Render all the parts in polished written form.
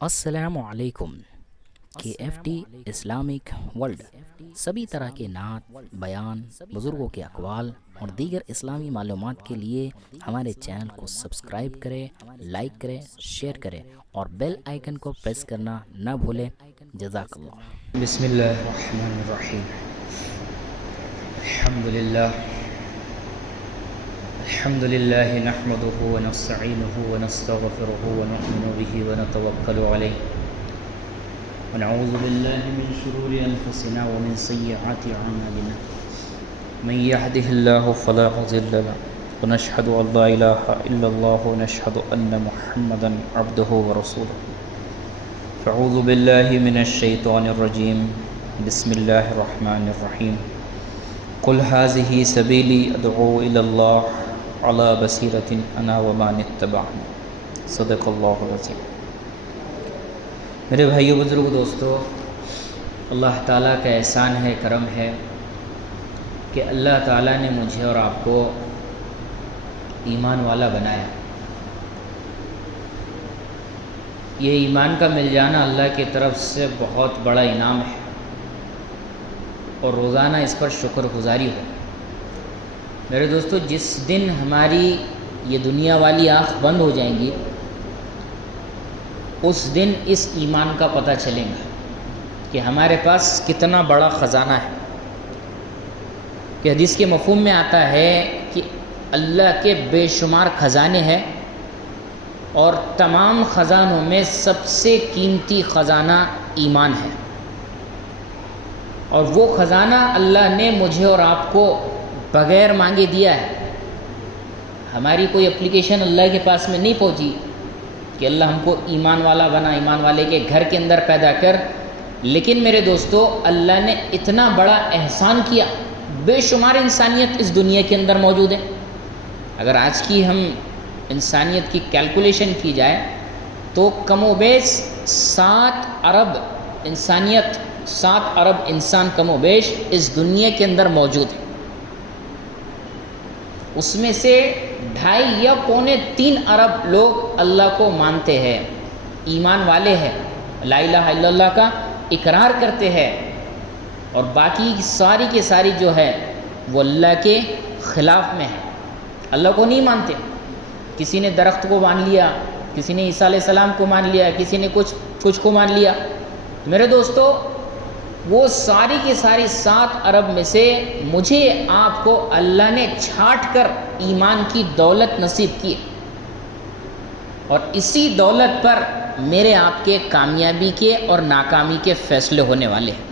السلام علیکم کے ایف ٹی اسلامک ورلڈ سبھی طرح کے نعت بیان بزرگوں کے اقوال اور دیگر اسلامی معلومات کے لیے ہمارے چینل کو سبسکرائب کریں، لائک کریں، شیئر کریں اور بیل آئیکن کو پریس کرنا نہ بھولیں۔ جزاک اللہ۔ بسم اللہ الرحمن الرحیم۔ الحمد للہ نحمده ونستعینه ونستغفره ونؤمن به ونتوکل علیہ ونعوذ باللہ من شرور انفسنا ومن سیئات اعمالنا من يهده الله فلا مضل له ونشهد ان لا اله الا الله ونشهد ان محمدا عبده ورسوله فاعوذ باللہ من الشیطان الرجیم بسم اللہ الرحمن الرحیم قل هذه سبیلی ادعو الی اللہ علی بصیرۃ انا ومن اتبعنی صدق اللہ العظیم۔ میرے بھائیو، بزرگ، دوستو، اللہ تعالیٰ کا احسان ہے، کرم ہے کہ اللہ تعالیٰ نے مجھے اور آپ کو ایمان والا بنایا۔ یہ ایمان کا مل جانا اللہ کی طرف سے بہت بڑا انعام ہے اور روزانہ اس پر شکر گزاری ہو۔ میرے دوستو، جس دن ہماری یہ دنیا والی آنکھ بند ہو جائیں گی اس دن اس ایمان کا پتہ چلے گا کہ ہمارے پاس کتنا بڑا خزانہ ہے۔ کہ حدیث کے مفہوم میں آتا ہے کہ اللہ کے بے شمار خزانے ہیں اور تمام خزانوں میں سب سے قیمتی خزانہ ایمان ہے، اور وہ خزانہ اللہ نے مجھے اور آپ کو بغیر مانگے دیا ہے۔ ہماری کوئی اپلیکیشن اللہ کے پاس میں نہیں پہنچی کہ اللہ ہم کو ایمان والا بنا، ایمان والے کے گھر کے اندر پیدا کر، لیکن میرے دوستو اللہ نے اتنا بڑا احسان کیا۔ بے شمار انسانیت اس دنیا کے اندر موجود ہے۔ اگر آج کی ہم انسانیت کی کیلکولیشن کی جائے تو کم و بیش 7 ارب انسانیت، 7 ارب انسان کم و بیش اس دنیا کے اندر موجود ہے۔ اس میں سے 2.5 یا 3 ارب لوگ اللہ کو مانتے ہیں، ایمان والے ہیں، لا الہ الا اللہ کا اقرار کرتے ہیں، اور باقی ساری کی ساری جو ہے وہ اللہ کے خلاف میں ہے، اللہ کو نہیں مانتے۔ کسی نے درخت کو مان لیا، کسی نے عیسیٰ علیہ السلام کو مان لیا، کسی نے کچھ کو مان لیا۔ میرے دوستو، وہ ساری کی ساری 7 ارب میں سے مجھے آپ کو اللہ نے چھانٹ کر ایمان کی دولت نصیب کی، اور اسی دولت پر میرے آپ کے کامیابی کے اور ناکامی کے فیصلے ہونے والے ہیں۔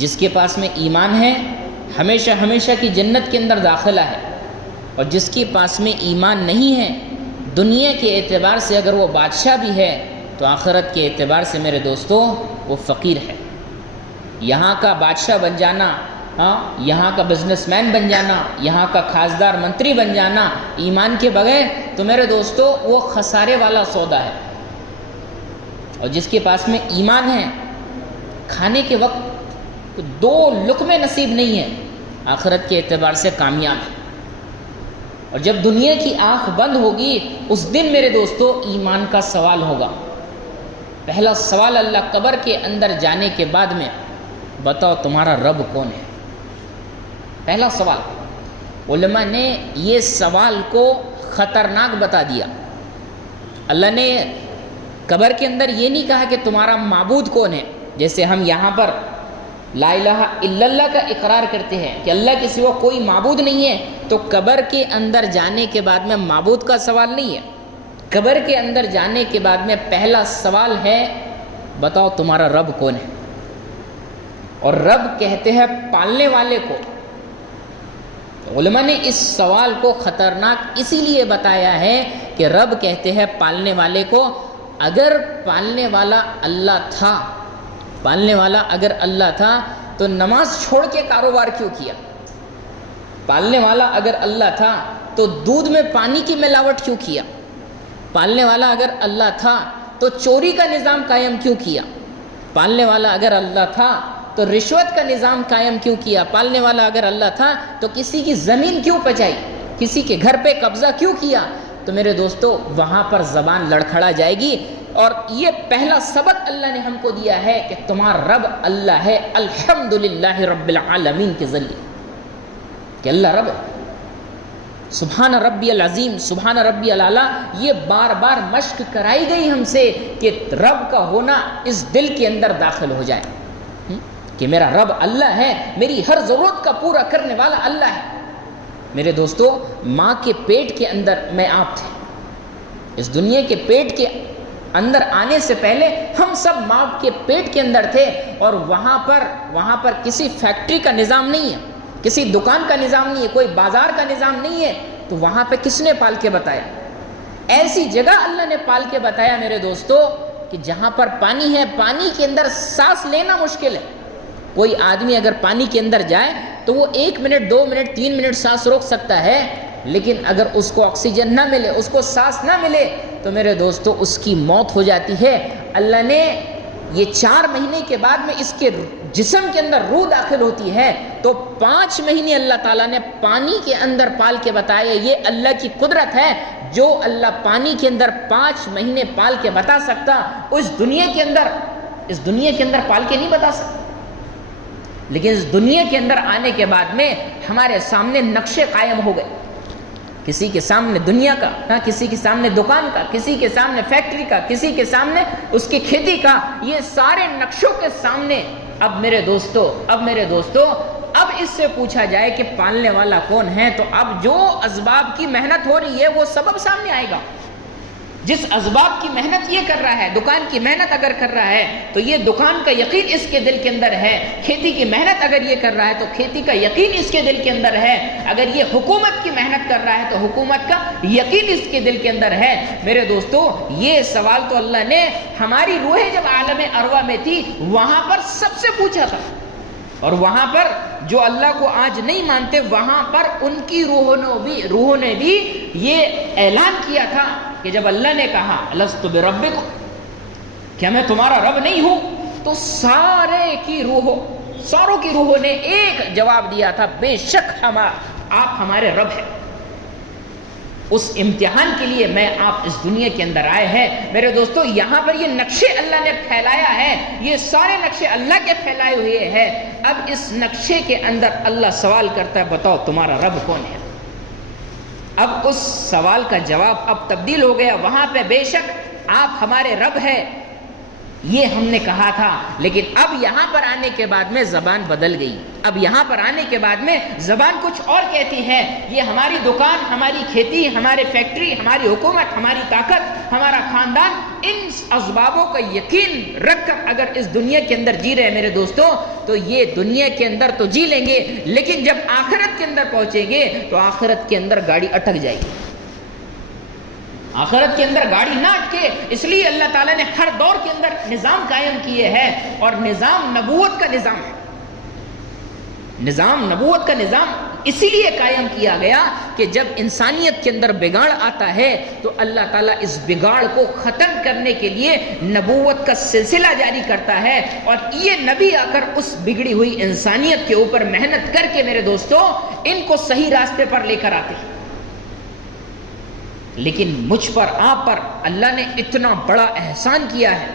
جس کے پاس میں ایمان ہے ہمیشہ ہمیشہ کی جنت کے اندر داخلہ ہے، اور جس کے پاس میں ایمان نہیں ہے دنیا کے اعتبار سے اگر وہ بادشاہ بھی ہے تو آخرت کے اعتبار سے میرے دوستو وہ فقیر ہے۔ یہاں کا بادشاہ بن جانا، یہاں کا بزنس مین بن جانا، یہاں کا خاصدار منتری بن جانا ایمان کے بغیر تو میرے دوستو وہ خسارے والا سودا ہے۔ اور جس کے پاس میں ایمان ہے کھانے کے وقت 2 لقمے نصیب نہیں ہے، آخرت کے اعتبار سے کامیاب ہے۔ اور جب دنیا کی آنکھ بند ہوگی اس دن میرے دوستو ایمان کا سوال ہوگا۔ پہلا سوال اللہ قبر کے اندر جانے کے بعد میں، بتاؤ تمہارا رب کون ہے؟ پہلا سوال۔ علماء نے یہ سوال کو خطرناک بتا دیا۔ اللہ نے قبر کے اندر یہ نہیں کہا کہ تمہارا معبود کون ہے، جیسے ہم یہاں پر لا الہ الا اللہ کا اقرار کرتے ہیں کہ اللہ کے سوا کوئی معبود نہیں ہے، تو قبر کے اندر جانے کے بعد میں معبود کا سوال نہیں ہے۔ قبر کے اندر جانے کے بعد میں پہلا سوال ہے، بتاؤ تمہارا رب کون ہے؟ اور رب کہتے ہیں پالنے والے کو۔ علماء نے اس سوال کو خطرناک اسی لیے بتایا ہے کہ رب کہتے ہیں پالنے والے کو۔ اگر پالنے والا اللہ تھا، پالنے والا اگر اللہ تھا تو نماز چھوڑ کے کاروبار کیوں کیا؟ پالنے والا اگر اللہ تھا تو دودھ میں پانی کی ملاوٹ کیوں کیا؟ پالنے والا اگر اللہ تھا تو چوری کا نظام قائم کیوں کیا؟ پالنے والا اگر اللہ تھا تو رشوت کا نظام قائم کیوں کیا؟ پالنے والا اگر اللہ تھا تو کسی کی زمین کیوں پچائی؟ کسی کے گھر پہ قبضہ کیوں کیا؟ تو میرے دوستو وہاں پر زبان لڑکھڑا جائے گی، اور یہ پہلا سبق اللہ نے ہم کو دیا ہے کہ تمہارا رب اللہ ہے الحمدللہ رب العالمین کے ذریعے، کہ اللہ رب ہے۔ سبحان ربی العظیم، سبحان ربی الاعلیٰ، یہ بار بار مشق کرائی گئی ہم سے کہ رب کا ہونا اس دل کے اندر داخل ہو جائے، کہ میرا رب اللہ ہے، میری ہر ضرورت کا پورا کرنے والا اللہ ہے۔ میرے دوستو، ماں کے پیٹ کے اندر میں آپ تھے، اس دنیا کے پیٹ کے اندر آنے سے پہلے ہم سب ماں کے پیٹ کے اندر تھے، اور وہاں پر کسی فیکٹری کا نظام نہیں ہے، کسی دکان کا نظام نہیں ہے، کوئی بازار کا نظام نہیں ہے، تو وہاں پہ کس نے پال کے بتایا؟ ایسی جگہ اللہ نے پال کے بتایا میرے دوستو کہ جہاں پر پانی ہے، پانی کے اندر سانس لینا مشکل ہے۔ کوئی آدمی اگر پانی کے اندر جائے تو وہ 1 منٹ 2 منٹ 3 منٹ سانس روک سکتا ہے، لیکن اگر اس کو آکسیجن نہ ملے، اس کو سانس نہ ملے تو میرے دوستو اس کی موت ہو جاتی ہے۔ اللہ نے یہ 4 مہینے کے بعد میں اس کے جسم کے اندر روح داخل ہوتی ہے، تو 5 مہینے اللہ تعالیٰ نے پانی کے اندر پال کے بتایا۔ یہ اللہ کی قدرت ہے، جو اللہ پانی کے اندر 5 مہینے پال کے بتا سکتا، اس دنیا کے اندر پال کے نہیں بتا سکتا۔ لیکن اس دنیا کے اندر آنے کے بعد میں ہمارے سامنے نقشے قائم ہو گئے، کسی کے سامنے دنیا کا، کسی کے سامنے دکان کا، کسی کے سامنے فیکٹری کا، کسی کے سامنے اس کی کھیتی کا، یہ سارے نقشوں کے سامنے اب میرے دوستو اب اس سے پوچھا جائے کہ پالنے والا کون ہے، تو اب جو اسباب کی محنت ہو رہی ہے وہ سبب سامنے آئے گا۔ جس اسباب کی محنت یہ کر رہا ہے، دکان کی محنت اگر کر رہا ہے تو یہ دکان کا یقین اس کے دل کے اندر ہے، کھیتی کی محنت اگر یہ کر رہا ہے تو کھیتی کا یقین اس کے دل کے اندر ہے، اگر یہ حکومت کی محنت کر رہا ہے تو حکومت کا یقین اس کے دل کے اندر ہے۔ میرے دوستو، یہ سوال تو اللہ نے ہماری روحیں جب عالم ارواح میں تھی وہاں پر سب سے پوچھا تھا، اور وہاں پر جو اللہ کو آج نہیں مانتے وہاں پر ان کی روحوں نے بھی یہ اعلان کیا تھا کہ جب اللہ نے کہا الست بربکم، کیا میں تمہارا رب نہیں ہوں، تو ساروں کی روحوں نے ایک جواب دیا تھا، بے شک آپ ہمارے رب ہیں۔ اس امتحان کے لیے میں آپ اس دنیا کے اندر آئے ہیں۔ میرے دوستو، یہاں پر یہ نقشے اللہ نے پھیلایا ہے، یہ سارے نقشے اللہ کے پھیلائے ہوئے ہیں۔ اب اس نقشے کے اندر اللہ سوال کرتا ہے، بتاؤ تمہارا رب کون ہے؟ اب اس سوال کا جواب اب تبدیل ہو گیا، وہاں پہ بے شک آپ ہمارے رب ہیں یہ ہم نے کہا تھا، لیکن اب یہاں پر آنے کے بعد میں زبان بدل گئی۔ اب یہاں پر آنے کے بعد میں زبان کچھ اور کہتی ہے۔ یہ ہماری دکان، ہماری کھیتی، ہماری فیکٹری، ہماری حکومت، ہماری طاقت، ہمارا خاندان، ان اسبابوں کا یقین رکھ کر اگر اس دنیا کے اندر جی رہے ہیں میرے دوستو، تو یہ دنیا کے اندر تو جی لیں گے، لیکن جب آخرت کے اندر پہنچیں گے تو آخرت کے اندر گاڑی اٹک جائے گی۔ آخرت کے اندر گاڑی نہ اٹکے، اس لیے اللہ تعالیٰ نے ہر دور کے اندر نظام قائم کیے ہیں، اور نظام نبوت کا نظام ہے۔ نبوت کا نظام اسی لیے قائم کیا گیا کہ جب انسانیت کے اندر بگاڑ آتا ہے تو اللہ تعالیٰ اس بگاڑ کو ختم کرنے کے لیے نبوت کا سلسلہ جاری کرتا ہے، اور یہ نبی آ کر اس بگڑی ہوئی انسانیت کے اوپر محنت کر کے میرے دوستوں ان کو صحیح راستے پر لے کر آتے ہیں۔ لیکن مجھ پر آپ پر اللہ نے اتنا بڑا احسان کیا ہے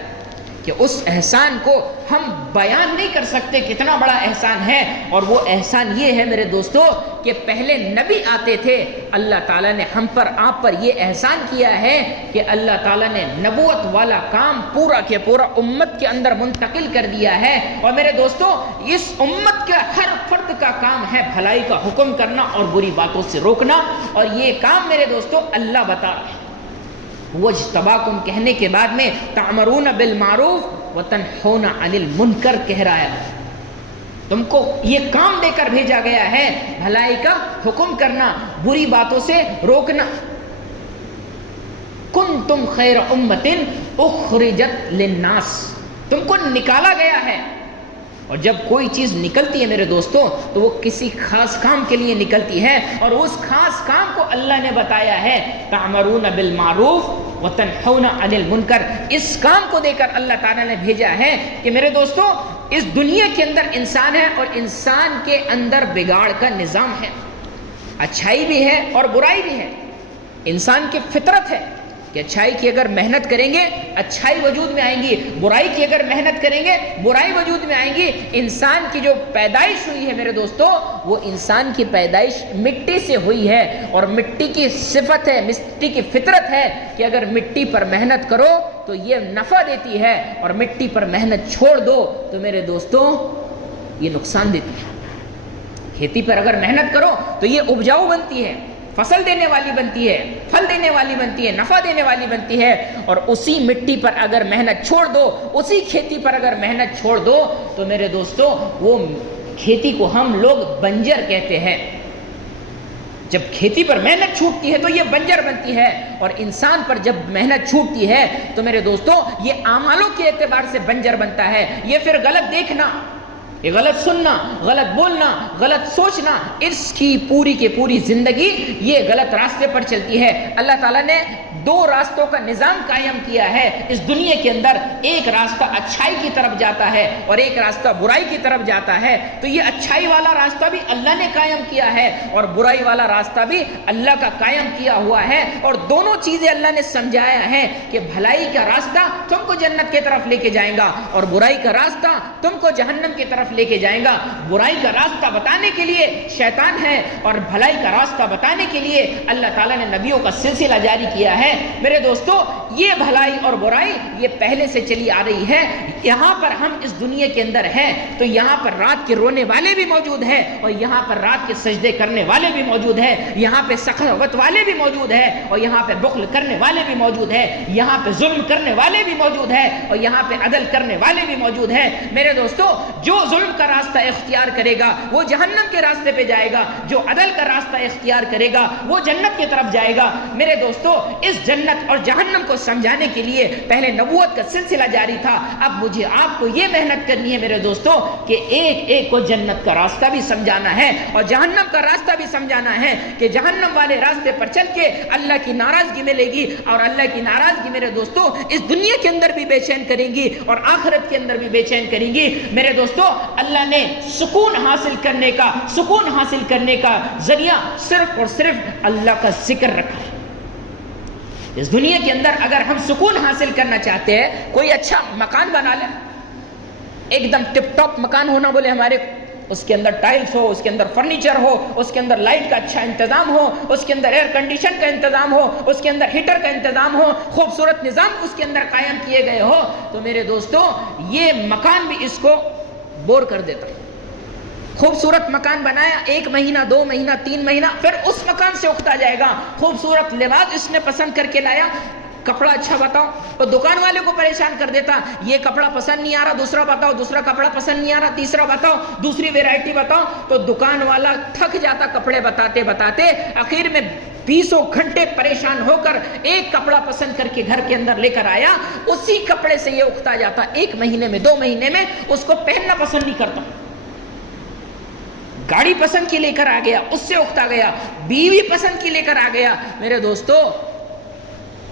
کہ اس احسان کو ہم بیان نہیں کر سکتے کتنا بڑا احسان ہے۔ اور وہ احسان یہ ہے میرے دوستو کہ پہلے نبی آتے تھے، اللہ تعالیٰ نے ہم پر آپ پر یہ احسان کیا ہے کہ اللہ تعالیٰ نے نبوت والا کام پورا کے پورا امت کے اندر منتقل کر دیا ہے۔ اور میرے دوستو، اس امت کے ہر فرد کا کام ہے بھلائی کا حکم کرنا اور بری باتوں سے روکنا، اور یہ کام میرے دوستو اللہ بتا رہے ہیں۔ وَاجْتَبَاكُمْ کہنے کے بعد میں تَعْمَرُونَ بِالْمَعْرُوفِ وَتَنْحُونَ عَنِ الْمُنْكَرِ کہہ رہا ہے، تم کو یہ کام دے کر بھیجا گیا ہے، بھلائی کا حکم کرنا، بری باتوں سے روکنا۔ كُنْتُمْ خَيْرَ أُمَّةٍ أُخْرِجَتْ لِلنَّاسِ، تم کو نکالا گیا ہے۔ اور جب کوئی چیز نکلتی ہے میرے دوستوں تو وہ کسی خاص کام کے لیے نکلتی ہے، اور اس خاص کام کو اللہ نے بتایا ہے تَعْمَرُونَ بِالْمَعْرُوفِ وَتَنْحَوْنَ عَنِ الْمُنْكَرِ۔ اس کام کو دے کر اللہ تعالیٰ نے بھیجا ہے کہ میرے دوستوں اس دنیا کے اندر انسان ہے، اور انسان کے اندر بگاڑ کا نظام ہے، اچھائی بھی ہے اور برائی بھی ہے، انسان کی فطرت ہے، کہ اچھائی کی اگر محنت کریں گے اچھائی وجود میں آئیں گی، برائی کی اگر محنت کریں گے برائی وجود میں آئیں گی۔ انسان کی جو پیدائش ہوئی ہے میرے دوستو، وہ انسان کی پیدائش مٹی سے ہوئی ہے، اور مٹی کی صفت ہے، مٹی کی فطرت ہے کہ اگر مٹی پر محنت کرو تو یہ نفع دیتی ہے، اور مٹی پر محنت چھوڑ دو تو میرے دوستو یہ نقصان دیتی ہے۔ کھیتی پر اگر محنت کرو تو یہ اپجاؤ بنتی ہے، فصل دینے والی بنتی ہے، پھل دینے والی بنتی ہے، نفع دینے والی بنتی ہے، اور اسی مٹی پر اگر محنت چھوڑ دو، اسی کھیتی پر اگر محنت چھوڑ دو تو میرے دوستو وہ کھیتی کو ہم لوگ بنجر کہتے ہیں۔ جب کھیتی پر محنت چھوٹتی ہے تو یہ بنجر بنتی ہے، اور انسان پر جب محنت چھوٹتی ہے تو میرے دوستو یہ اعمالوں کے اعتبار سے بنجر بنتا ہے۔ یہ پھر غلط دیکھنا، یہ غلط سننا، غلط بولنا، غلط سوچنا، اس کی پوری زندگی یہ غلط راستے پر چلتی ہے۔ اللہ تعالیٰ نے دو راستوں کا نظام قائم کیا ہے اس دنیا کے اندر، ایک راستہ اچھائی کی طرف جاتا ہے اور ایک راستہ برائی کی طرف جاتا ہے۔ تو یہ اچھائی والا راستہ بھی اللہ نے قائم کیا ہے اور برائی والا راستہ بھی اللہ کا قائم کیا ہوا ہے، اور دونوں چیزیں اللہ نے سمجھایا ہے کہ بھلائی کا راستہ تم کو جنت کی طرف لے کے جائے گا اور برائی کا راستہ تم کو جہنم کی طرف لے کے جائے گا۔ برائی کا راستہ بتانے کے لیے شیطان ہے اور بھلائی کا راستہ بتانے کے لیے اللہ تعالیٰ نے نبیوں کا سلسلہ جاری کیا ہے۔ میرے دوستو یہ بھلائی اور برائی یہ پہلے سے چلی آ رہی ہے۔ یہاں پر ہم اس دنیا کے اندر ہیں تو یہاں پر رات کے رونے والے بھی موجود ہیں، اور یہاں پر رات کے سجدے کرنے والے بھی موجود ہیں، یہاں پہ سخاوت والے بھی موجود ہیں، اور یہاں پہ بخل کرنے والے بھی موجود ہیں، یہاں پہ ظلم کرنے والے بھی موجود ہیں، اور یہاں پہ عدل کرنے والے بھی موجود ہیں۔ میرے دوستو جو ظلم کا راستہ اختیار کرے گا وہ جہنم کے راستے پہ جائے گا، جو عدل کا راستہ اختیار کرے گا وہ جنت کی طرف جائے گا۔ میرے دوستو اس جنت اور جہنم کو سمجھانے کے لیے پہلے نبوت کا سلسلہ جاری تھا، اب مجھے آپ کو یہ محنت کرنی ہے میرے دوستو کہ ایک ایک کو جنت کا راستہ بھی سمجھانا ہے اور جہنم کا راستہ بھی سمجھانا ہے کہ جہنم والے راستے پر چل کے اللہ کی ناراضگی ملے گی، اور اللہ کی ناراضگی میرے دوستو اس دنیا کے اندر بھی بے چین کریں گی اور آخرت کے اندر بھی بے چین کریں گی۔ میرے دوستو اللہ نے سکون حاصل کرنے کا ذریعہ صرف اور صرف اللہ کا ذکر رکھا ہے۔ اس دنیا کے اندر اگر ہم سکون حاصل کرنا چاہتے ہیں، کوئی اچھا مکان بنا لیں، ایک دم ٹپ ٹاپ مکان ہونا بولے ہمارے، اس کے اندر ٹائلز ہو، اس کے اندر فرنیچر ہو، اس کے اندر لائٹ کا اچھا انتظام ہو، اس کے اندر ایئر کنڈیشن کا انتظام ہو، اس کے اندر ہیٹر کا انتظام ہو، خوبصورت نظام اس کے اندر قائم کیے گئے ہو، تو میرے دوستو یہ مکان بھی اس کو بور کر دیتا ہے۔ خوبصورت مکان بنایا، 1 مہینہ 2 مہینہ 3 مہینہ پھر اس مکان سے اکتا جائے گا۔ خوبصورت لباس اس نے پسند کر کے لایا، کپڑا اچھا بتاؤ تو دکان والے کو پریشان کر دیتا، یہ کپڑا پسند نہیں آ رہا، دوسرا بتاؤ، دوسرا کپڑا پسند نہیں آ رہا، تیسرا بتاؤ، دوسری ویرائٹی بتاؤ، تو دکان والا تھک جاتا کپڑے بتاتے بتاتے، آخر میں 20 گھنٹے پریشان ہو کر ایک کپڑا پسند کر کے گھر کے اندر لے کر آیا، اسی کپڑے سے یہ اکتا جاتا، 1 مہینے میں 2 مہینے میں اس کو پہننا پسند نہیں کرتا۔ گاڑی پسند کی لے کر آ گیا، اس سے اکتا گیا، بیوی پسند کی لے کر آ گیا۔ میرے دوستو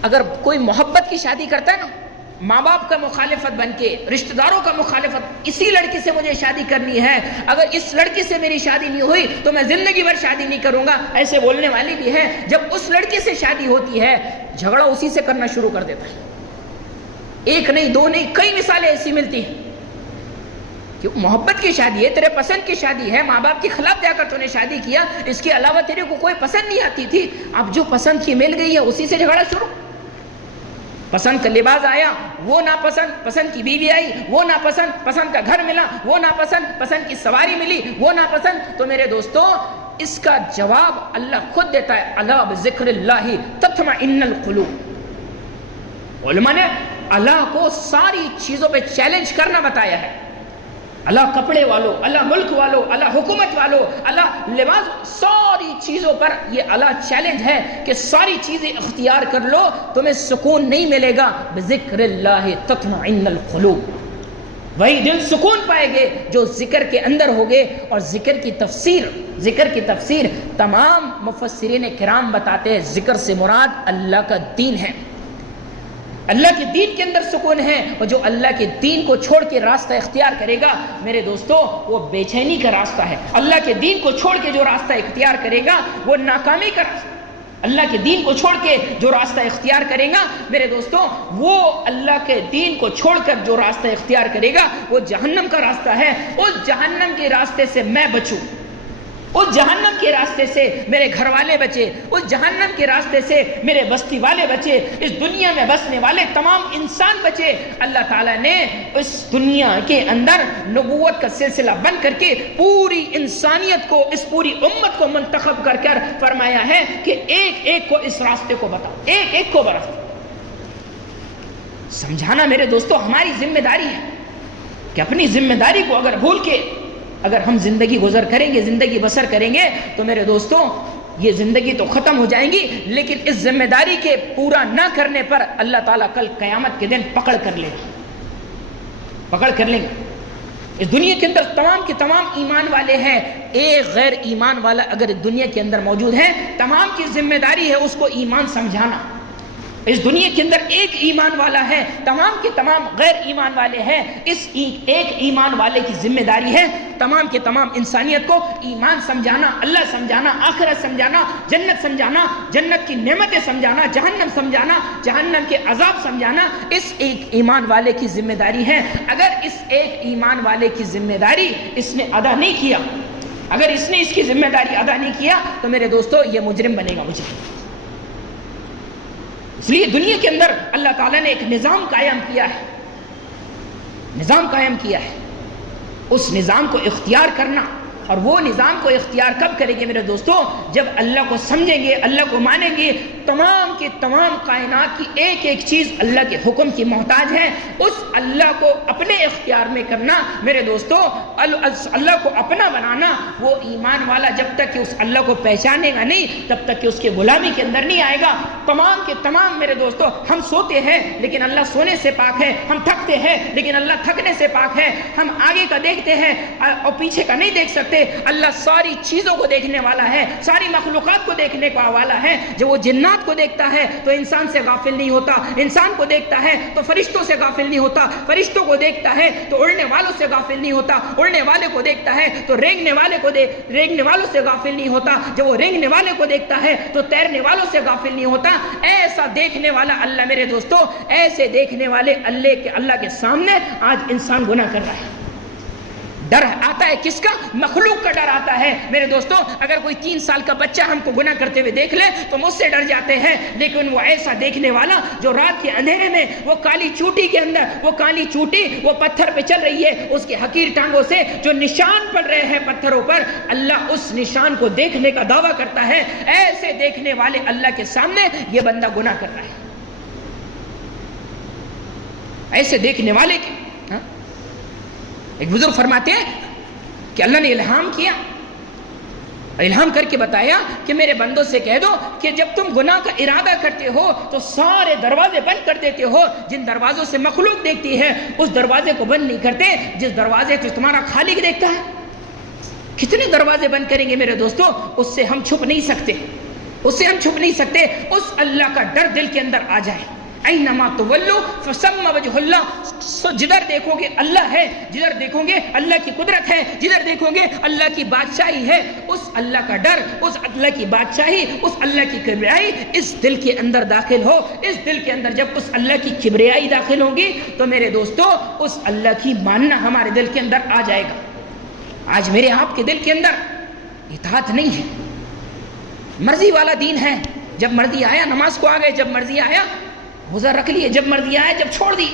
اگر کوئی محبت کی شادی کرتا ہے نا، ماں باپ کا مخالفت بن کے، رشتہ داروں کا مخالفت، اسی لڑکی سے مجھے شادی کرنی ہے، اگر اس لڑکی سے میری شادی نہیں ہوئی تو میں زندگی بھر شادی نہیں کروں گا، ایسے بولنے والی بھی ہے۔ جب اس لڑکی سے شادی ہوتی ہے جھگڑا اسی سے کرنا شروع کر دیتا ہے۔ 1 نہیں 2 نہیں، کئی مثالیں ایسی ملتی ہیں۔ کیوں؟ محبت کی شادی ہے، تیرے پسند کی شادی ہے، ماں باپ کے خلاف جا کر تو نے شادی کیا، اس کے علاوہ تیرے کو کوئی پسند نہیں آتی تھی، اب جو پسند کی مل گئی ہے اسی سے جھگڑا شروع۔ پسند کا لباس آیا وہ ناپسند، پسند کی بیوی آئی وہ ناپسند، پسند کا گھر ملا وہ ناپسند، پسند کی سواری ملی وہ ناپسند۔ تو میرے دوستو اس کا جواب اللہ خود دیتا ہے، الا بذکر اللہ تطمئن القلوب۔ علماء نے اللہ کو ساری چیزوں پہ چیلنج کرنا بتایا ہے، اللہ کپڑے والوں، اللہ ملک والوں، اللہ حکومت والوں، اللہ لباس، ساری چیزوں پر یہ اللہ چیلنج ہے کہ ساری چیزیں اختیار کر لو، تمہیں سکون نہیں ملے گا۔ بذکر اللہ تطمئن القلوب، وہی دل سکون پائے گے جو ذکر کے اندر ہوگے۔ اور ذکر کی تفسیر تمام مفسرین کرام بتاتے ہیں، ذکر سے مراد اللہ کا دین ہے، اللہ کے دین کے اندر سکون ہے، اور جو اللہ کے دین کو چھوڑ کے راستہ اختیار کرے گا میرے دوستو وہ بے چینی کا راستہ ہے۔ اللہ کے دین کو چھوڑ کے جو راستہ اختیار کرے گا وہ ناکامی کا راستہ۔ اللہ کے دین کو چھوڑ کے جو راستہ اختیار کرے گا میرے دوستوں، وہ اللہ کے دین کو چھوڑ کر جو راستہ اختیار کرے گا وہ جہنم کا راستہ ہے۔ اس جہنم کے راستے سے میں بچوں، اس جہنم کے راستے سے میرے گھر والے بچے، اس جہنم کے راستے سے میرے بستی والے بچے، اس دنیا میں بسنے والے تمام انسان بچے۔ اللہ تعالیٰ نے اس دنیا کے اندر نبوت کا سلسلہ بند کر کے پوری انسانیت کو، اس پوری امت کو منتخب کر کر فرمایا ہے کہ ایک ایک کو اس راستے کو بتاؤ، ایک ایک کو برس سمجھانا میرے دوستو ہماری ذمہ داری ہے کہ اپنی ذمہ داری کو اگر بھول کے اگر ہم زندگی گزر کریں گے، زندگی بسر کریں گے تو میرے دوستوں یہ زندگی تو ختم ہو جائیں گی، لیکن اس ذمہ داری کے پورا نہ کرنے پر اللہ تعالیٰ کل قیامت کے دن پکڑ کر لیں گے۔ اس دنیا کے اندر تمام کے تمام ایمان والے ہیں، ایک غیر ایمان والا اگر دنیا کے اندر موجود ہے، تمام کی ذمہ داری ہے اس کو ایمان سمجھانا۔ اس دنیا کے اندر ایک ایمان والا ہے، تمام کے تمام غیر ایمان والے ہیں، اس ایک ایمان والے کی ذمہ داری ہے تمام کے تمام انسانیت کو ایمان سمجھانا، اللہ سمجھانا، آخرت سمجھانا، جنت سمجھانا، جنت کی نعمتیں سمجھانا، جہنم سمجھانا، جہنم کے عذاب سمجھانا، اس ایک ایمان والے کی ذمہ داری ہے۔ اگر اس ایک ایمان والے کی ذمہ داری اس نے ادا نہیں کیا، اگر اس نے اس کی ذمہ داری ادا نہیں کیا تو میرے دوستو یہ مجرم بنے گا، مجرم۔ اس لیے دنیا کے اندر اللہ تعالیٰ نے ایک نظام قائم کیا ہے، اس نظام کو اختیار کرنا، اور وہ نظام کو اختیار کب کریں گے میرے دوستو؟ جب اللہ کو سمجھیں گے، اللہ کو مانیں گے، تمام کی تمام کائنات کی ایک ایک چیز اللہ کے حکم کی محتاج ہے، اس اللہ کو اپنے اختیار میں کرنا میرے دوستو، اللہ کو اپنا بنانا۔ وہ ایمان والا جب تک کہ اس اللہ کو پہچانے گا نہیں تب تک کہ اس کے غلامی کے اندر نہیں آئے گا۔ تمام کے تمام میرے دوستو، ہم سوتے ہیں لیکن اللہ سونے سے پاک ہے، ہم تھکتے ہیں لیکن اللہ تھکنے سے پاک ہے، ہم آگے کا دیکھتے ہیں اور پیچھے کا نہیں دیکھ سکتے، اللہ ساری چیزوں کو دیکھنے والا ہے، ساری مخلوقات کو دیکھنے کا والا ہے۔ جب وہ جنات کو دیکھتا ہے تو انسان سے غافل نہیں ہوتا، انسان کو دیکھتا ہے تو فرشتوں سے غافل نہیں ہوتا، فرشتوں کو دیکھتا ہے تو اڑنے والوں سے غافل نہیں ہوتا، اڑنے والے کو دیکھتا ہے تو رینگنے والوں سے غافل نہیں ہوتا، جب وہ رینگنے والے کو دیکھتا ہے تو تیرنے والوں سے غافل نہیں ہوتا۔ ایسا دیکھنے والا اللہ میرے دوستو، ایسے دیکھنے والے اللہ کے سامنے آج انسان گناہ کر رہا ہے۔ ڈر آتا ہے کس کا؟ مخلوق کا ڈر آتا ہے میرے دوستو۔ اگر کوئی 3 سال کا بچہ ہم کو گناہ کرتے ہوئے دیکھ لے تو مجھ سے ڈر جاتے ہیں، لیکن وہ ایسا دیکھنے والا جو رات کے اندھیرے میں وہ کالی چوٹی کے اندر، وہ کالی چوٹی وہ پتھر پہ چل رہی ہے، اس کے حقیر ٹانگوں سے جو نشان پڑ رہے ہیں پتھروں پر، اللہ اس نشان کو دیکھنے کا دعویٰ کرتا ہے۔ ایسے دیکھنے والے اللہ کے سامنے یہ بندہ گناہ کر رہا ہے۔ ایسے دیکھنے والے کے ایک بزرگ فرماتے ہیں کہ اللہ نے الہام کیا، الہام کر کے بتایا کہ میرے بندوں سے کہہ دو کہ جب تم گناہ کا ارادہ کرتے ہو تو سارے دروازے بند کر دیتے ہو۔ جن دروازوں سے مخلوق دیکھتی ہے اس دروازے کو بند نہیں کرتے، جس دروازے سے تمہارا خالق دیکھتا ہے۔ کتنے دروازے بند کریں گے میرے دوستو؟ اس سے ہم چھپ نہیں سکتے، اس اللہ کا ڈر دل کے اندر آ جائے۔ اینما تولو فثم وجہ اللہ، جدھر دیکھو گے اللہ ہے، جدھر دیکھو گے اللہ کی قدرت ہے، جدھر دیکھو گے اللہ کی بادشاہی ہے۔ اس اللہ کا ڈر، اس اللہ کی بادشاہی، اس اللہ کی کبریائی اس دل کے اندر داخل ہو۔ اس دل کے اندر جب اس اللہ کی کبریائی داخل ہوگی تو میرے دوستو اس اللہ کی ماننا ہمارے دل کے اندر آ جائے گا۔ آج میرے آپ کے دل کے اندر اطاعت نہیں ہے، مرضی والا دین ہے۔ جب مرضی آیا نماز کو آ گئے، جب مرضی آیا روزہ رکھ لیے، جب مرضی آئے جب چھوڑ دی۔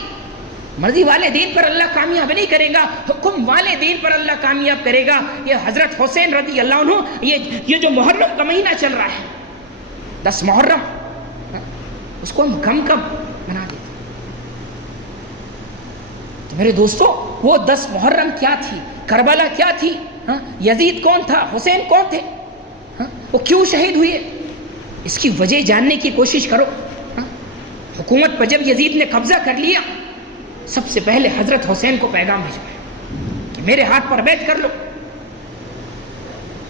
مرضی والے دین پر اللہ کامیاب نہیں کرے گا، حکم والے دین پر اللہ کامیاب کرے گا۔ یہ حضرت حسین رضی اللہ عنہ، یہ جو محرم کا مہینہ چل رہا ہے 10 محرم، اس کو ہم کم بنا دیتے۔ تو میرے دوستو وہ 10 محرم کیا تھی، کربلا کیا تھی، یزید کون تھا، حسین کون تھے، وہ کیوں شہید ہوئے، اس کی وجہ جاننے کی کوشش کرو۔ حکومت پر جب یزید نے قبضہ کر لیا، سب سے پہلے حضرت حسین کو پیغام بھیجوایا کہ میرے ہاتھ پر بیعت کر لو۔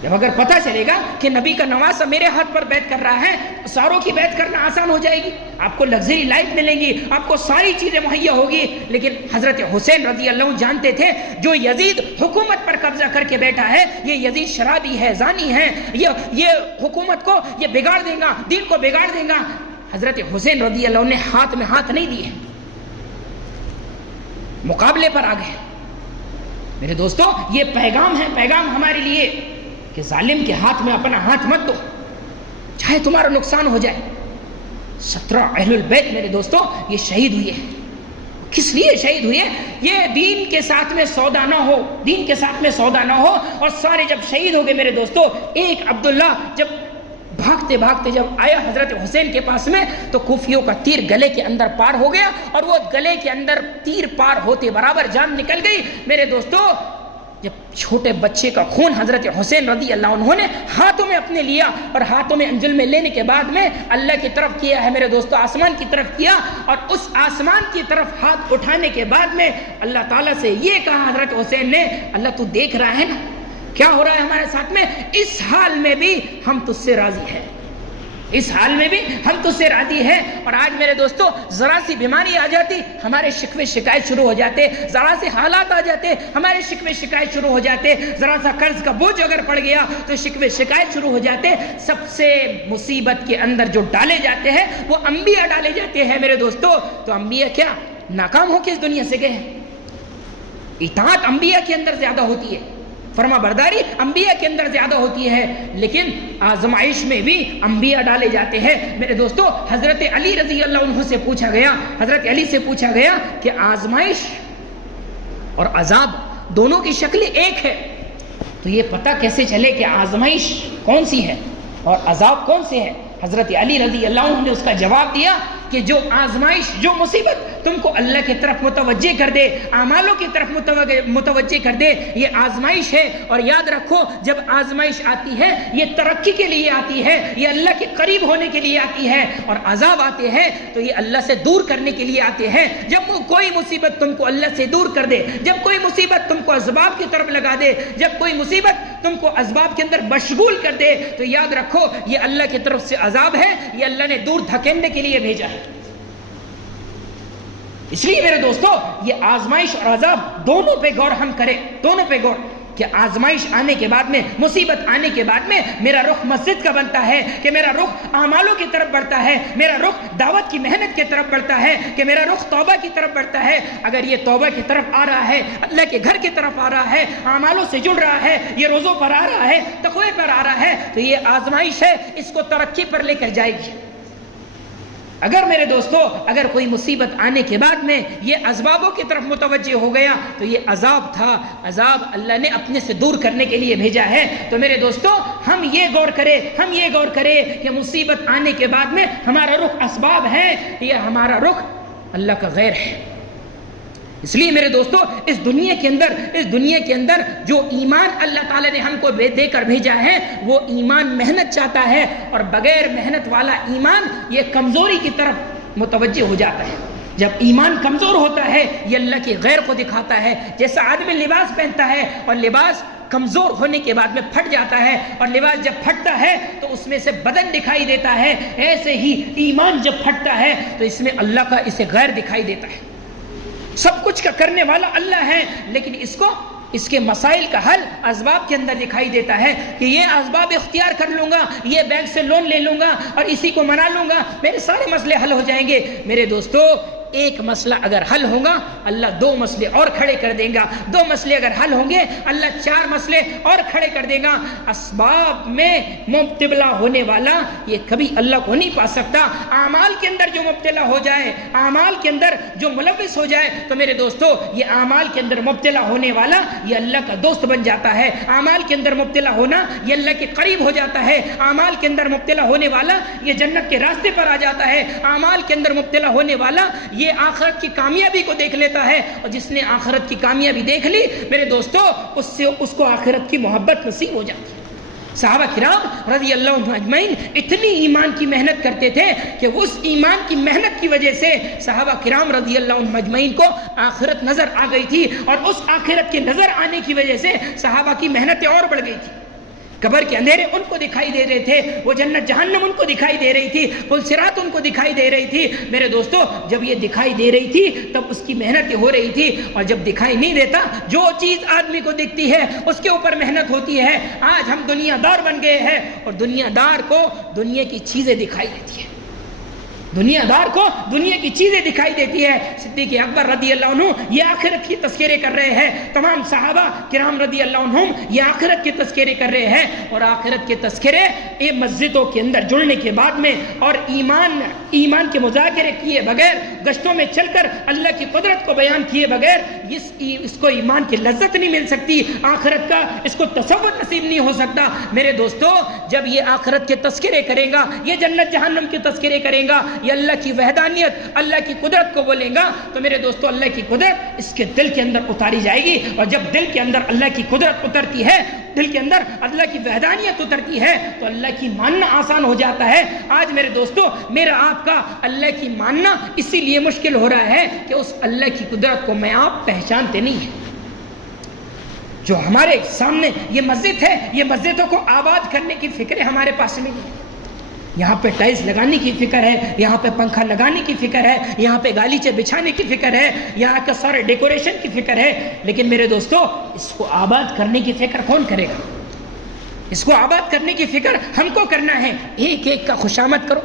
جب اگر پتہ چلے گا کہ نبی کا نواسہ میرے ہاتھ پر بیعت کر رہا ہے، ساروں کی بیعت کرنا آسان ہو جائے گی، آپ کو لگژری لائف ملیں گی، آپ کو ساری چیزیں مہیا ہوگی۔ لیکن حضرت حسین رضی اللہ عنہ جانتے تھے جو یزید حکومت پر قبضہ کر کے بیٹھا ہے، یہ یزید شرابی ہے، زانی ہے، یہ حکومت کو یہ بگاڑ دے گا، دین کو بگاڑ دے گا۔ حضرت حسین رضی اللہ عنہ نے ہاتھ میں ہاتھ نہیں دیے، مقابلے پر آ گئے۔ میرے دوستو یہ پیغام ہے، پیغام ہمارے لیے کہ ظالم کے ہاتھ میں اپنا ہاتھ مت دو، چاہے تمہارا نقصان ہو جائے۔ 17 اہل البیت میرے دوستو یہ شہید ہوئے ہیں۔ کس لیے شہید ہوئے؟ یہ دین کے ساتھ میں سودا نہ ہو، دین کے ساتھ میں سودا نہ ہو۔ اور سارے جب شہید ہو گئے میرے دوستو، ایک عبداللہ جب بھاگتے بھاگتے جب آیا حضرت حسین کے پاس میں تو کوفیوں کا تیر گلے کے اندر پار ہو گیا، اور وہ گلے کے اندر تیر پار ہوتے برابر جان نکل گئی۔ میرے دوستو جب چھوٹے بچے کا خون حضرت حسین رضی اللہ عنہ نے ہاتھوں میں اپنے لیا اور ہاتھوں میں انجل میں لینے کے بعد میں اللہ کی طرف کیا ہے میرے دوستو، آسمان کی طرف کیا، اور اس آسمان کی طرف ہاتھ اٹھانے کے بعد میں اللہ تعالیٰ سے یہ کہا حضرت حسین نے، اللہ تو دیکھ رہا ہے نا کیا ہو رہا ہے ہمارے ساتھ میں، اس حال میں بھی ہم تجھ سے راضی ہیں، اس حال میں بھی ہم تجھ سے راضی ہیں۔ اور آج میرے دوستو ذرا سی بیماری آ جاتی ہمارے شکوے شکایت شروع ہو جاتے، ذرا سے حالات آ جاتے ہمارے شکوے شکایت شروع ہو جاتے، ذرا سا قرض کا بوجھ اگر پڑ گیا تو شکوے شکایت شروع ہو جاتے۔ سب سے مصیبت کے اندر جو ڈالے جاتے ہیں وہ انبیاء ڈالے جاتے ہیں میرے دوستو۔ تو انبیاء کیا ناکام ہو کے اس دنیا سے گئے؟ اطاعت انبیاء کے اندر زیادہ ہوتی ہے، فرما برداری انبیاء کے اندر زیادہ ہوتی ہے، لیکن آزمائش میں بھی انبیاء ڈالے جاتے ہیں میرے دوستو۔ حضرت علی رضی اللہ عنہ سے پوچھا گیا، حضرت علی سے پوچھا گیا کہ آزمائش اور عذاب دونوں کی شکل ایک ہے، تو یہ پتہ کیسے چلے کہ آزمائش کون سی ہے اور عذاب کون سے ہے؟ حضرت علی رضی اللہ عنہ نے اس کا جواب دیا کہ جو آزمائش، جو مصیبت تم کو اللہ کی طرف متوجہ کر دے، اعمالوں کی طرف متوجہ کر دے، یہ آزمائش ہے۔ اور یاد رکھو جب آزمائش آتی ہے یہ ترقی کے لیے آتی ہے، یہ اللہ کے قریب ہونے کے لیے آتی ہے، اور عذاب آتے ہیں تو یہ اللہ سے دور کرنے کے لیے آتے ہیں۔ جب کوئی مصیبت تم کو اللہ سے دور کر دے، جب کوئی مصیبت تم کو اسباب کی طرف لگا دے، جب کوئی مصیبت تم کو اسباب کے اندر مشغول کر دے، تو یاد رکھو یہ اللہ کی طرف سے عذاب ہے، یہ اللہ نے دور دھکیلنے کے لیے بھیجا ہے۔ اس لیے میرے دوستو یہ آزمائش اور عذاب دونوں پہ غور ہم کریں، دونوں پہ غور، کہ آزمائش آنے کے بعد میں، مصیبت آنے کے بعد میں میرا رخ مسجد کا بنتا ہے کہ میرا رخ اعمالوں کی طرف بڑھتا ہے، میرا رخ دعوت کی محنت کی طرف بڑھتا ہے، کہ میرا رخ توبہ کی طرف بڑھتا ہے۔ اگر یہ توبہ کی طرف آ رہا ہے، اللہ کے گھر کی طرف آ رہا ہے، اعمالوں سے جڑ رہا ہے، یہ روزوں پر آ رہا ہے، تقوی پر آ رہا ہے، تو یہ آزمائش ہے، اس کو ترقی پر لے کر جائے گی۔ اگر میرے دوستو اگر کوئی مصیبت آنے کے بعد میں یہ اسبابوں کی طرف متوجہ ہو گیا تو یہ عذاب تھا، عذاب اللہ نے اپنے سے دور کرنے کے لیے بھیجا ہے۔ تو میرے دوستو ہم یہ غور کریں کہ مصیبت آنے کے بعد میں ہمارا رخ اسباب ہے یا ہمارا رخ اللہ کا غیر ہے۔ اس لیے میرے دوستو اس دنیا کے اندر جو ایمان اللہ تعالیٰ نے ہم کو دے کر بھیجا ہے وہ ایمان محنت چاہتا ہے، اور بغیر محنت والا ایمان یہ کمزوری کی طرف متوجہ ہو جاتا ہے۔ جب ایمان کمزور ہوتا ہے یہ اللہ کے غیر کو دکھاتا ہے۔ جیسا آدمی لباس پہنتا ہے اور لباس کمزور ہونے کے بعد میں پھٹ جاتا ہے، اور لباس جب پھٹتا ہے تو اس میں سے بدن دکھائی دیتا ہے، ایسے ہی ایمان جب پھٹتا ہے تو اس میں اللہ کا اسے غیر دکھائی دیتا ہے۔ سب کچھ کا کرنے والا اللہ ہے، لیکن اس کے مسائل کا حل اسباب کے اندر دکھائی دیتا ہے کہ یہ اسباب اختیار کر لوں گا، یہ بینک سے لون لے لوں گا اور اسی کو منا لوں گا، میرے سارے مسئلے حل ہو جائیں گے۔ میرے دوستو ایک مسئلہ اگر حل ہوگا اللہ 2 مسئلے اور کھڑے کر دے گا، 2 مسئلے اگر حل ہوں گے اللہ 4 مسئلے اور کھڑے کر دے گا۔ اسباب میں مبتلا ہونے والا یہ کبھی اللہ کو نہیں پا سکتا۔ اعمال کے اندر جو مبتلا ہو جائے، اعمال کے اندر جو ملوث ہو جائے، تو میرے دوستو یہ اعمال کے اندر مبتلا ہونے والا یہ اللہ کا دوست بن جاتا ہے۔ اعمال کے اندر مبتلا ہونا یہ اللہ کے قریب ہو جاتا ہے۔ اعمال کے اندر مبتلا ہونے والا یہ جنت کے راستے پر آ جاتا ہے۔ اعمال کے اندر مبتلا ہونے والا یہ آخرت کی کامیابی کو دیکھ لیتا ہے، اور جس نے آخرت کی کامیابی دیکھ لی میرے دوستو اس کو آخرت کی محبت نصیب ہو جاتی ہے۔ صحابہ کرام رضی اللہ عنہ اجمعین اتنی ایمان کی محنت کرتے تھے کہ اس ایمان کی محنت کی وجہ سے صحابہ کرام رضی اللہ عنہ اجمعین کو آخرت نظر آ گئی تھی، اور اس آخرت کے نظر آنے کی وجہ سے صحابہ کی محنتیں اور بڑھ گئی تھی۔ قبر کے اندھیرے ان کو دکھائی دے رہے تھے، وہ جنت جہنم ان کو دکھائی دے رہی تھی، پل صراط ان کو دکھائی دے رہی تھی۔ میرے دوستو جب یہ دکھائی دے رہی تھی تب اس کی محنت ہو رہی تھی، اور جب دکھائی نہیں دیتا، جو چیز آدمی کو دکھتی ہے اس کے اوپر محنت ہوتی ہے۔ آج ہم دنیا دار بن گئے ہیں، اور دنیا دار کو دنیا کی چیزیں دکھائی دیتی ہیں، دنیا دار کو دنیا کی چیزیں دکھائی دیتی ہے۔ صدیق اکبر رضی اللہ عنہ یہ آخرت کی تذکرے کر رہے ہیں، تمام صحابہ کرام رضی اللہ عنہم یہ آخرت کے تذکرے کر رہے ہیں، اور آخرت کے تذکرے یہ مسجدوں کے اندر جڑنے کے بعد میں اور ایمان کے مذاکرے کیے بغیر، گشتوں میں چل کر اللہ کی قدرت کو بیان کیے بغیر اس کو ایمان کی لذت نہیں مل سکتی، آخرت کا اس کو تصور نصیب نہیں ہو سکتا۔ میرے دوستو جب یہ آخرت کے تذکرے کرے گا، یہ جنت جہنم کے تذکرے کرے گا، یہ اللہ کی وحدانیت، اللہ کی قدرت کو بولیں گا، تو میرے دوستو اللہ کی قدرت اس کے دل کے اندر اتاری جائے گی، اور جب دل کے اندر اللہ کی قدرت اترتی ہے، دل کے اندر اللہ کی وحدانیت اترتی ہے، تو اللہ کی ماننا آسان ہو جاتا ہے۔ آج میرے دوستو میرا آپ کا اللہ کی ماننا اسی لیے مشکل ہو رہا ہے کہ اس اللہ کی قدرت کو میں آپ پہچانتے نہیں ہیں۔ جو ہمارے سامنے یہ مسجد ہے، یہ مسجدوں کو آباد کرنے کی فکر ہمارے پاس نہیں ہے۔ یہاں پہ ٹائلز لگانے کی فکر ہے، یہاں پہ پنکھا لگانے کی فکر ہے، یہاں پہ گالیچے بچھانے کی فکر ہے، یہاں کا سارے ڈیکوریشن کی فکر ہے، لیکن میرے دوستو اس کو آباد کرنے کی فکر کون کرے گا؟ اس کو آباد کرنے کی فکر ہم کو کرنا ہے۔ ایک ایک کا خوشامد کرو،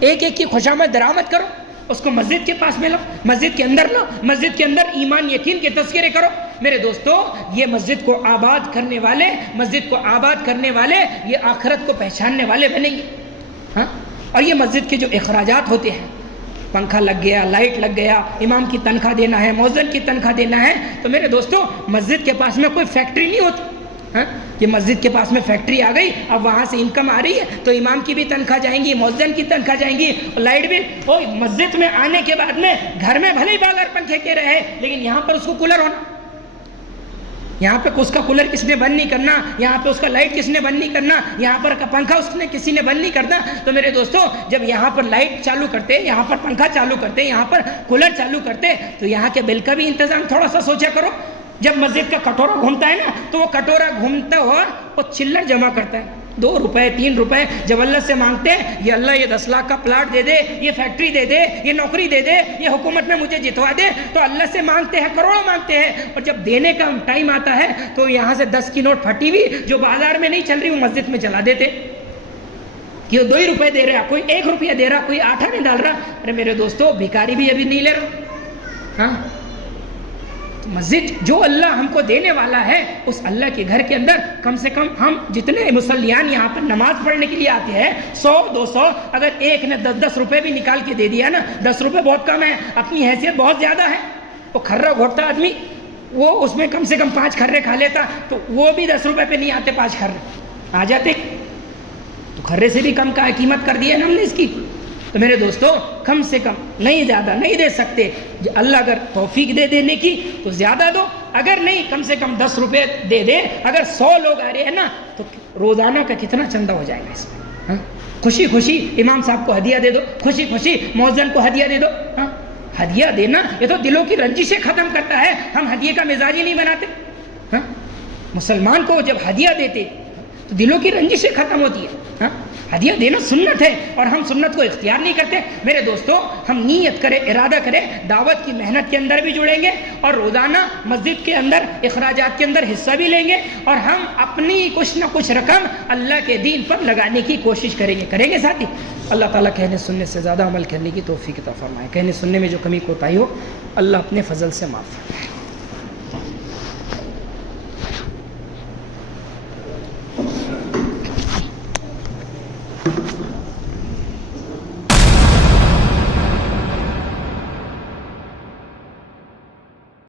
ایک ایک کی خوشامد درآمد کرو، اس کو مسجد کے پاس میں لاؤ، مسجد کے اندر لاؤ، مسجد کے اندر ایمان یقین کے تذکرے کرو۔ میرے دوستو یہ مسجد کو آباد کرنے والے، مسجد کو آباد کرنے والے یہ آخرت کو پہچاننے والے بنیں گے۔ ہاں، اور یہ مسجد کے جو اخراجات ہوتے ہیں، پنکھا لگ گیا، لائٹ لگ گیا، امام کی تنخواہ دینا ہے، مؤذن کی تنخواہ دینا ہے، تو میرے دوستو مسجد کے پاس میں کوئی فیکٹری نہیں ہوتی۔ ہاں، یہ مسجد کے پاس میں فیکٹری آ گئی، اب وہاں سے انکم آ رہی ہے تو امام کی بھی تنخواہ جائیں گی، مؤذن کی تنخواہ جائیں گی، لائٹ بھی۔ مسجد میں آنے کے بعد میں گھر میں بھلے ہی بغیر پنکھے کے رہے، لیکن یہاں پر اس کو کولر ہونا، یہاں پہ اس کا کولر کس نے بند نہیں کرنا، یہاں پہ اس کا لائٹ کس نے بند نہیں کرنا، یہاں پر کا پنکھا کسی نے بند نہیں کرنا۔ تو میرے دوستو جب یہاں پر لائٹ چالو کرتے، یہاں پر پنکھا چالو کرتے، یہاں پر کولر چالو کرتے، تو یہاں کے بل کا بھی انتظام تھوڑا سا سوچا کرو۔ جب مسجد کا کٹورا گھومتا ہے نا، تو وہ کٹورا گھومتا ہوا وہ چلر جمع کرتا ہے، 2 روپے 3 روپے جب اللہ سے مانگتے ہیں، یہ اللہ یہ 10 لاکھ کا پلاٹ دے دے، یہ فیکٹری دے دے، یہ نوکری دے دے، یہ حکومت میں مجھے جتوا دے، تو اللہ سے مانگتے ہیں، کروڑوں مانگتے ہیں، اور جب دینے کا ٹائم آتا ہے تو یہاں سے 10 کی نوٹ پھٹی ہوئی جو بازار میں نہیں چل رہی وہ مسجد میں چلا دیتے کہ 2 ہی روپے دے رہا، کوئی 1 روپیہ دے رہا، کوئی آٹھا نہیں ڈال رہا۔ ارے میرے دوستو بھکاری بھی ابھی نہیں لے رہا۔ ہاں، مسجد جو اللہ ہم کو دینے والا ہے، اس اللہ کے گھر کے اندر کم سے کم ہم جتنے مسلیان یہاں پر نماز پڑھنے کے لیے آتے ہیں، 100 200، اگر ایک نے 10 روپے بھی نکال کے دے دیا نا، 10 روپے بہت کم ہے، اپنی حیثیت بہت زیادہ ہے۔ وہ کھرا گھوٹتا آدمی، وہ اس میں کم سے کم 5 کھرے کھا لیتا، تو وہ بھی 10 روپے پہ نہیں آتے، 5 کھرے آ جاتے، تو کھرے سے بھی کم کا قیمت کر دی ہے نا ہم نے اس کی۔ تو میرے دوستو کم سے کم نہیں زیادہ نہیں دے سکتے، اللہ اگر توفیق دے دینے کی تو زیادہ دو، اگر نہیں کم سے کم 10 روپے دے دے۔ اگر 100 لوگ آ رہے ہیں نا تو روزانہ کا کتنا چندہ ہو جائے گا اس میں؟ ہاں، خوشی خوشی امام صاحب کو ہدیہ دے دو، خوشی خوشی مؤذن کو ہدیہ دے دو۔ ہاں، ہدیہ دینا یہ تو دلوں کی رنجشیں ختم کرتا ہے، ہم ہدیے کا مزاج ہی نہیں بناتے۔ ہاں، مسلمان کو جب ہدیہ دیتے تو دلوں کی رنجشیں ختم ہوتی ہے۔ ہاں، ہدیہ دینا سنت ہے اور ہم سنت کو اختیار نہیں کرتے۔ میرے دوستو ہم نیت کریں، ارادہ کریں، دعوت کی محنت کے اندر بھی جڑیں گے، اور روزانہ مسجد کے اندر اخراجات کے اندر حصہ بھی لیں گے، اور ہم اپنی کچھ نہ کچھ رقم اللہ کے دین پر لگانے کی کوشش کریں گے ساتھی۔ اللہ تعالیٰ کہنے سننے سے زیادہ عمل کرنے کی توفیق عطا فرمائے۔ کہنے سننے میں جو کمی کوتاہی ہو اللہ اپنے فضل سے معاف فرمائے۔